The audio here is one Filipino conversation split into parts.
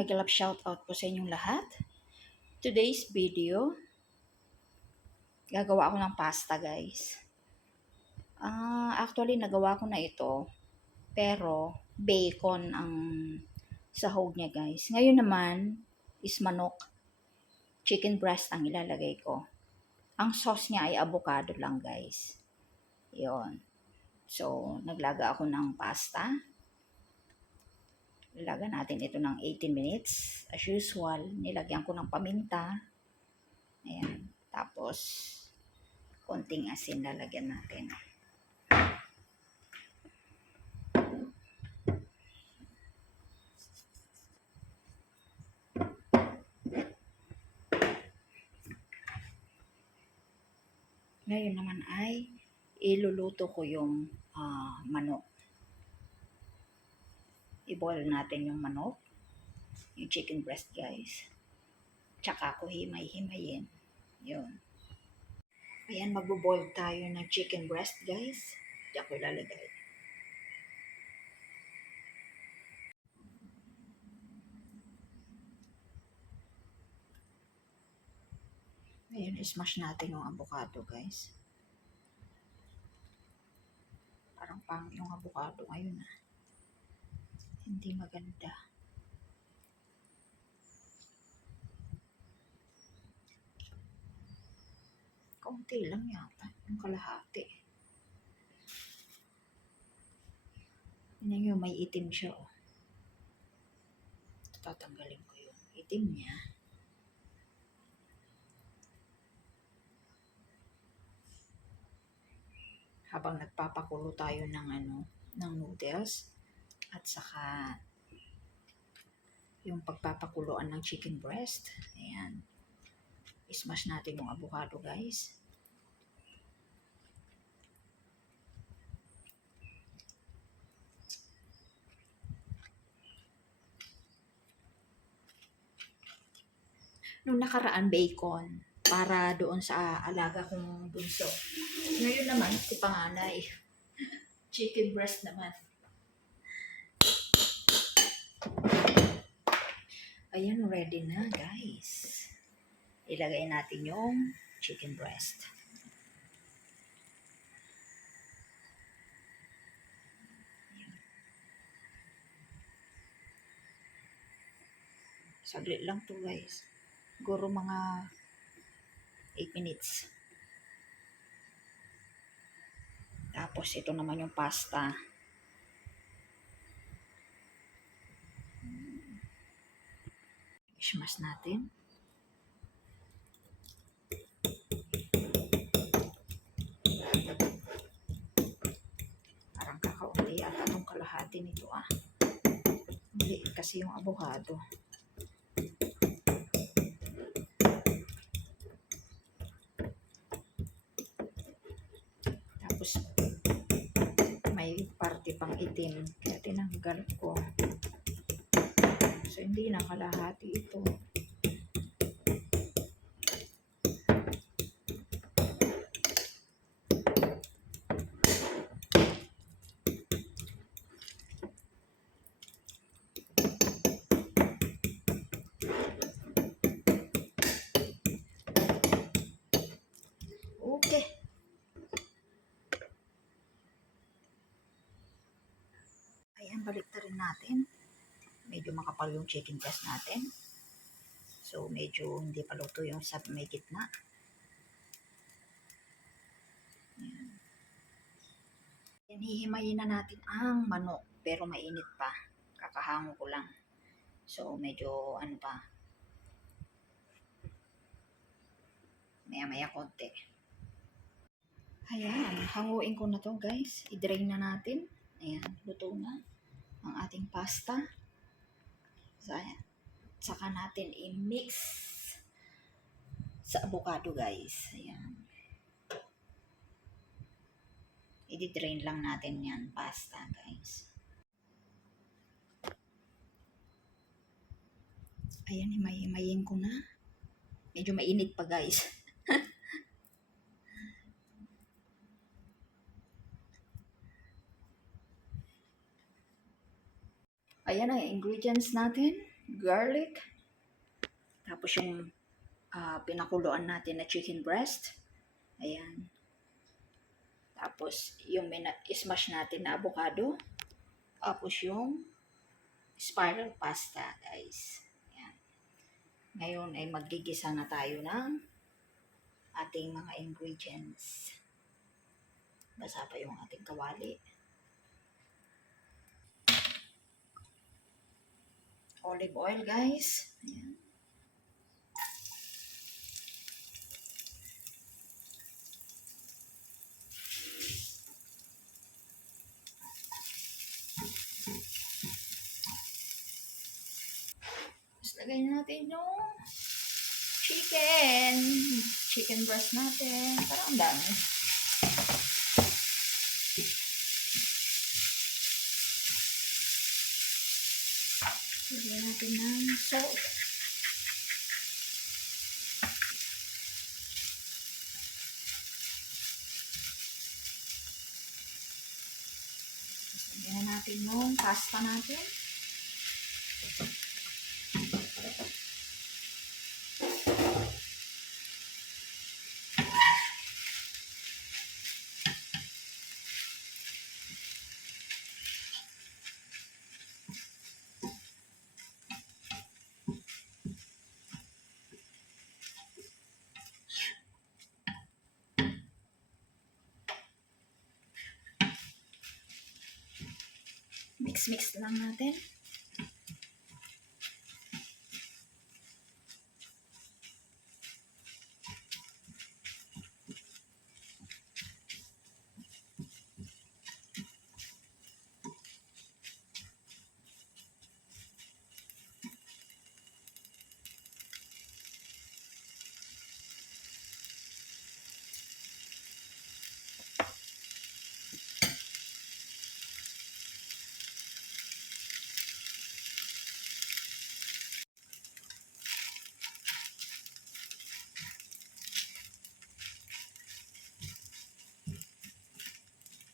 Magalap shoutout po sa inyong lahat. Today's video, gagawa ako ng pasta guys. Actually, nagawa ko na ito, pero bacon ang sahog niya guys. Ngayon naman is manok, chicken breast ang ilalagay ko. Ang sauce niya ay avocado lang guys. Yon. So, naglaga ako ng pasta. Ilaga natin ito ng 18 minutes. As usual, nilagyan ko ng paminta. Ayan. Tapos, konting asin lalagyan natin. Ngayon naman ay iluluto ko yung manok. I-boil natin yung manok. Yung chicken breast guys. Tsaka ko himay-himayin. Yun. Ayan, magbo-boil tayo ng chicken breast guys. Diyan ko ilalagay. Ayan, ismash natin yung avocado guys. Parang pangit yung avocado ngayon Hindi maganda. Kaunti lang yata. Yung kalahati. Yan yung may itim siya Tatanggalin ko yung itim niya. Habang nagpapakulo tayo ng ng noodles at saka yung pagpapakuluan ng chicken breast. Ayan. Ismash natin yung avocado guys. Nung nakaraan bacon para doon sa alaga kong bunso. Ngayon naman si panganay. Chicken breast naman. Ayan, ready na guys. Ilagay natin yung chicken breast. Saglit lang to guys. Siguro mga 8 minutes. Tapos ito naman yung pasta. Ismash natin. Parang kakaunti yata itong kalahati nito Maliit kasi yung avocado. Tapos may parte pang itim. Kaya tinanggal ko. So hindi na kalahati ito. Okay. Ayan, baliktarin natin. Medyo makapal yung chicken breast natin. So, medyo hindi pa luto yung sa may gitna. Ayan. Ayan, hihimayin na natin ang manok. Pero mainit pa. Kakahango ko lang. So, medyo pa. Maya-maya konti. Ayan, hanguin ko na to guys. I-drain na natin. Ayan, luto na ang ating pasta. So, ayan. Saka natin i-mix sa avocado guys. Ayan. I-drain lang natin yan pasta guys. Ayan, himay-himayin ko na. Medyo mainit pa guys. Ayan ang ingredients natin. garlic, tapos yung pinakuluan natin na chicken breast. Ayan. Tapos yung smash natin na avocado. Tapos yung spiral pasta, guys. Ayan. Ngayon ay maggigisa na tayo ng ating mga ingredients. Basa pa yung ating kawali. Olive oil, guys. Ayan. Tapos lagay natin yung chicken breast natin. Parang ang dami. Lagyan natin ng salt. Lagyan natin yung pasta natin. Mix lang natin.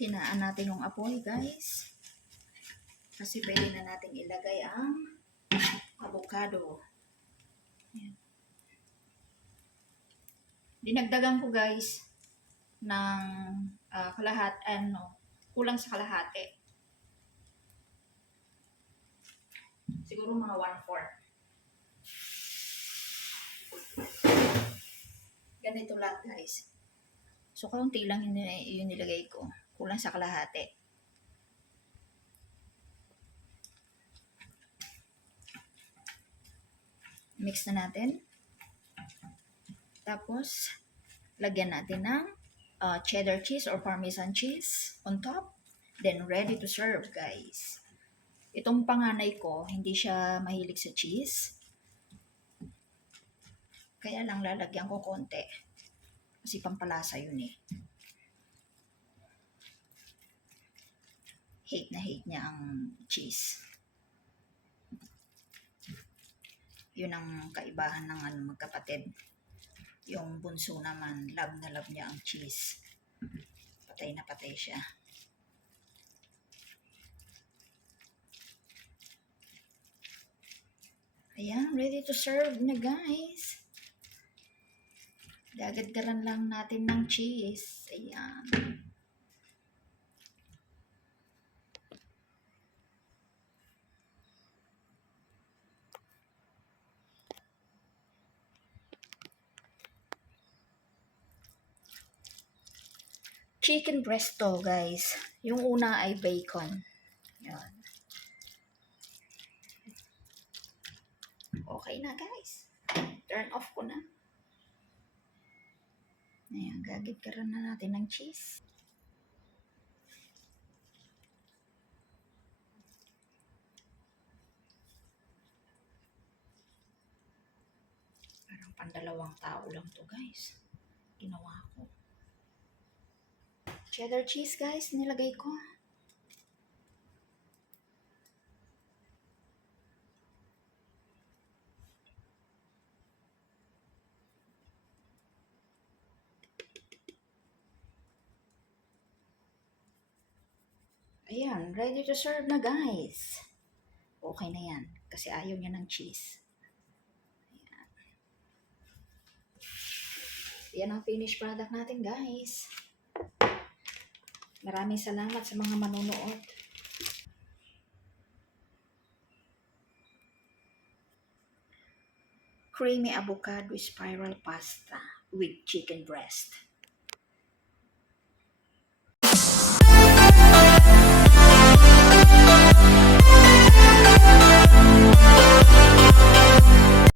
Hinaan natin yung apoy, guys. Kasi pwede na natin ilagay ang avocado. Ayan. Dinagdagan ko, guys, ng kulang sa kalahati. Siguro mga 1/4. Ganito lang, guys. So, kaunti lang yung nilagay ko. Kulang sa kalahati. Mix na natin. Tapos, lagyan natin ng cheddar cheese or parmesan cheese on top. Then, ready to serve, guys. Itong panganay ko, hindi siya mahilig sa cheese. Kaya lang lalagyan ko konti. Kasi pampalasa yun eh. Hate na hate niya ang cheese. Yun ang kaibahan ng magkapatid. Yung bunso naman, love na love niya ang cheese. Patay na patay siya. Ayan, ready to serve na, guys. Gagad-garan lang natin ng cheese. Ayan. Chicken breast to, guys. Yung una ay bacon. Ayan. Okay na, guys. Turn off ko na. Ayan, gagad-garan na natin ng cheese. Parang pandalawang tao lang to, guys. Ginawa ko. Cheddar cheese, guys, nilagay ko. Ayan, ready to serve na, guys. okay na yan. Kasi ayaw niya ng cheese. Yan ang finished product natin, guys. Maraming salamat sa mga manonood. Creamy avocado spiral pasta with chicken breast.